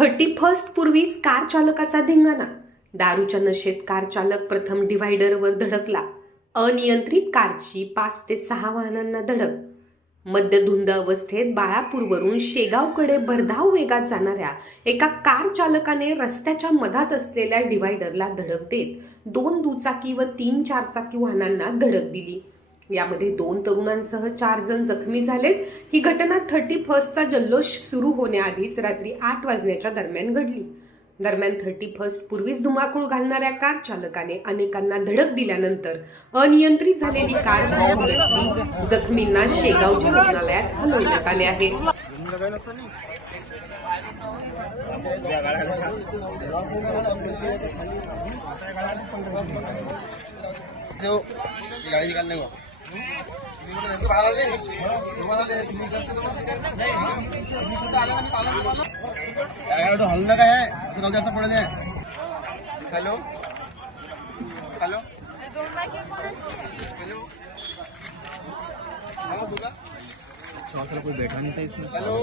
Thirty first पूर्वीच car चालकाचा धिंगाणा. दारूच्या नशेत कार चालक प्रथम डिव्हायडरवर धडकला. अनियंत्रित कारची पाच ते सहा वाहनांना धडक. मद्यधुंद अवस्थेत बाळापूरवरून शेगावकडे भरधाव वेगात जाणाऱ्या एका कार चालकाने रस्त्याच्या मधात असलेल्या डिव्हायडरला धडक देत दोन दुचाकी व तीन चारचाकी वाहनांना धडक दिली. यामध्ये दोन तरुणांसह चार जण जखमी झालेत. ही घटना थर्टी फर्स्टचा जल्लोष सुरू होण्याआधीच रात्री आठ वाजण्याच्या दरम्यान घडली. दरम्यान थर्टी फर्स्ट पूर्वीच धुमाकूळ घालणाऱ्या कार चालकाने अनेकांना धडक दिल्यानंतर अनियंत्रित झालेली कार जखमींना शेगावच्या रुग्णालयात हलवण्यात आले आहे. जो ये गाड़ी निकालने को हलने का हॅलो. कोई बैठा नहीं था इसमें हेलो.